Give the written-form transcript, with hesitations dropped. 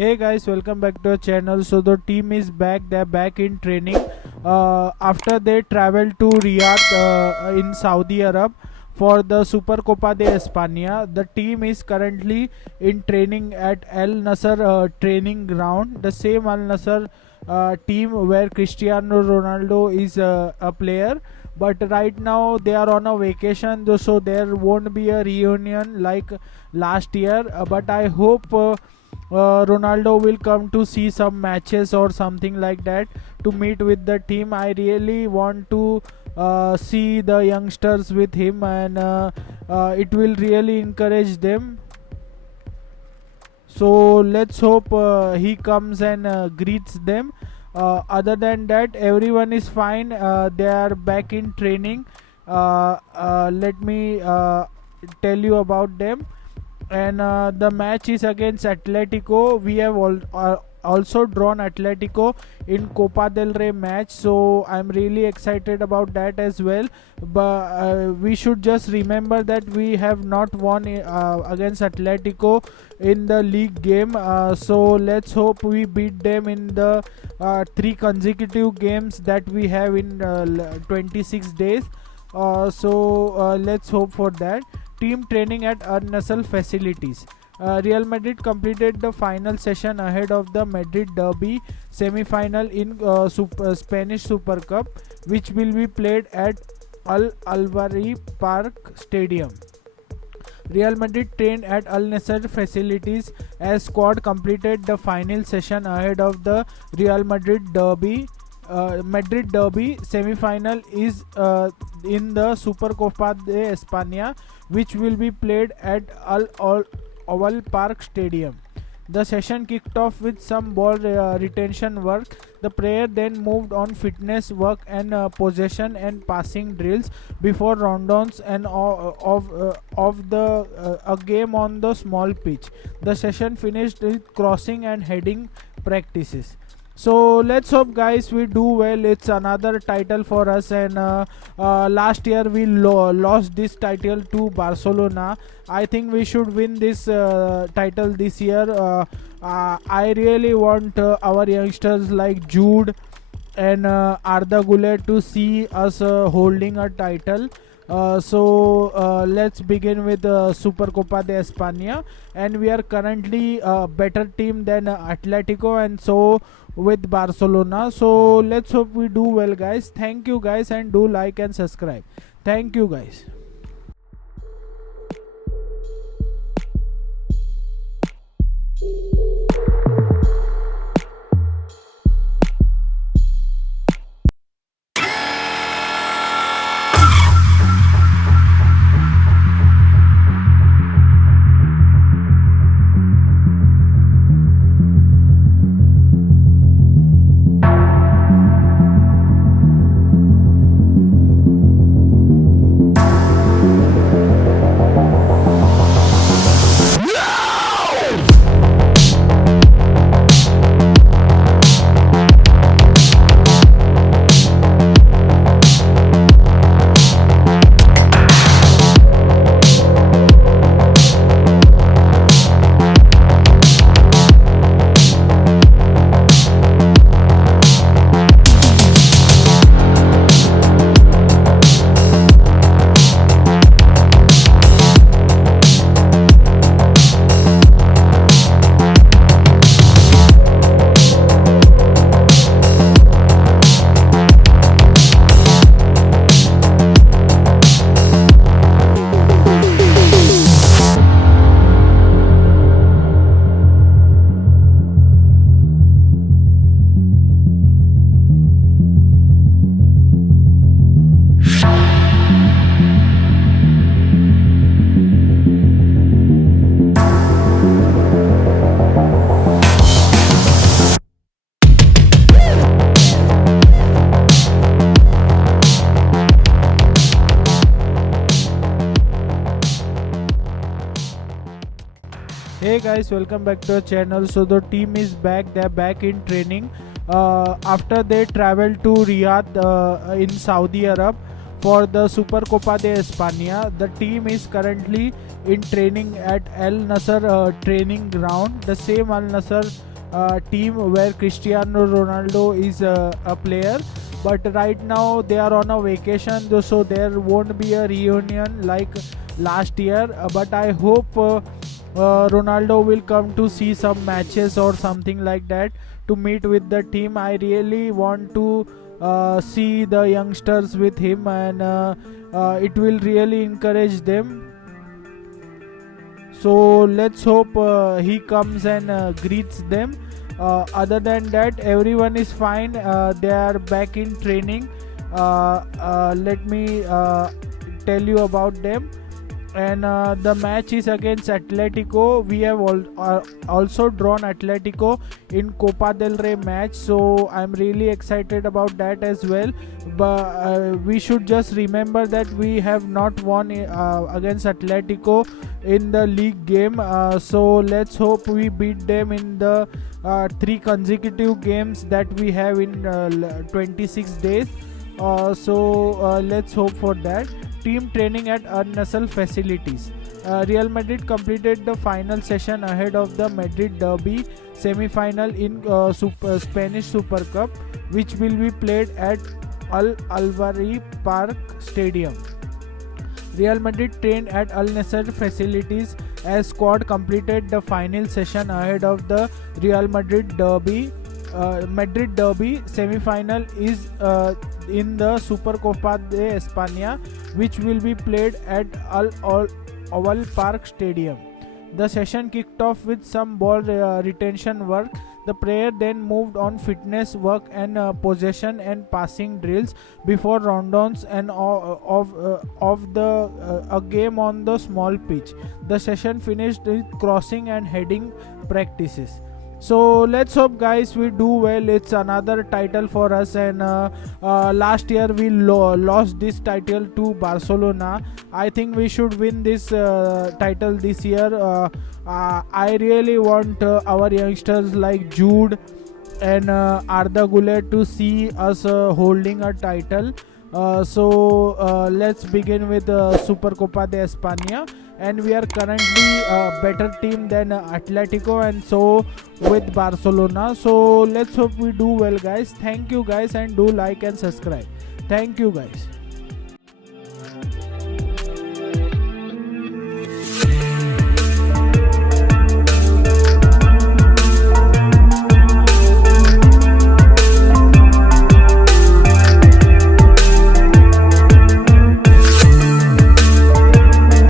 Hey guys, welcome back to our channel. So the team is back. They're back in training after they traveled to Riyadh in Saudi Arab for the Super Copa de España. The team is currently in training at Al Nassr training ground, the same Al Nassr team where Cristiano Ronaldo is a player. But right now they are on a vacation, so there won't be a reunion like last year. But I hope Ronaldo will come to see some matches or something like that to meet with the team. I really want to see the youngsters with him, and it will really encourage them. So let's hope he comes and greets them. Other than that, everyone is fine. They are back in training. Let me tell you about them. And the match is against Atletico. We have also drawn Atletico in Copa del Rey match, so I'm really excited about that as well. But we should just remember that we have not won against Atletico in the league game. So let's hope we beat them in the three consecutive games that we have in 26 days. Let's hope for that. Team training at Al Nassr facilities. Real Madrid completed the final session ahead of the Madrid Derby semi-final in Spanish Super Cup, which will be played at Al Alwari Park Stadium. Real Madrid trained at Al Nassr facilities as squad completed the final session ahead of the Real Madrid Derby. Madrid Derby semi-final is in the Super Copa de España, which will be played at Al Oval Park Stadium. The session kicked off with some ball retention work. The player then moved on fitness work and possession and passing drills before rundowns and of the a game on the small pitch. The session finished with crossing and heading practices. So let's hope, guys, we do well. It's another title for us, and last year we lost this title to Barcelona. I think we should win this title this year. I really want our youngsters like Jude and Arda Güler to see us holding a title. Let's begin with Super Copa de España, and we are currently a better team than Atletico, and so with Barcelona. So let's hope we do well, guys. Thank you, guys, and do like and subscribe. Thank you, guys. Hey guys, welcome back to our channel. So the team is back. They're back in training after they traveled to Riyadh in Saudi Arab for the Super Copa de España. The team is currently in training at Al Nassr training ground, the same Al Nassr team where Cristiano Ronaldo is a player. But right now they are on a vacation, so there won't be a reunion like last year. But I hope Ronaldo will come to see some matches or something like that to meet with the team. I really want to see the youngsters with him, and it will really encourage them. So let's hope he comes and greets them. Other than that, everyone is fine. They are back in training. Let me tell you about them. And the match is against Atletico. We have also drawn Atletico in Copa del Rey match, so I'm really excited about that as well. But we should just remember that we have not won against Atletico in the league game. So let's hope we beat them in the 3 consecutive games that we have in 26 days. Let's hope for that. Team training at Al Nassr facilities. Real Madrid completed the final session ahead of the Madrid Derby semi-final in Spanish Super Cup, which will be played at Al Alvari Park Stadium. Real Madrid trained at Al Nassr facilities as squad completed the final session ahead of the Real Madrid Derby semi-final is in the Supercopa de España, which will be played at Al Oval Park Stadium. The session kicked off with some ball retention work. The player then moved on fitness work and possession and passing drills before rundowns and a game on the small pitch. The session finished with crossing and heading practices. So let's hope, guys, we do well. It's another title for us, and last year we lost this title to Barcelona. I think we should win this title this year. I really want our youngsters like Jude and Arda Güler to see us holding a title. Let's begin with Supercopa de España, and we are currently a better team than Atletico and so with Barcelona. So let's hope we do well, guys. Thank you, guys, and do like and subscribe. Thank you, guys.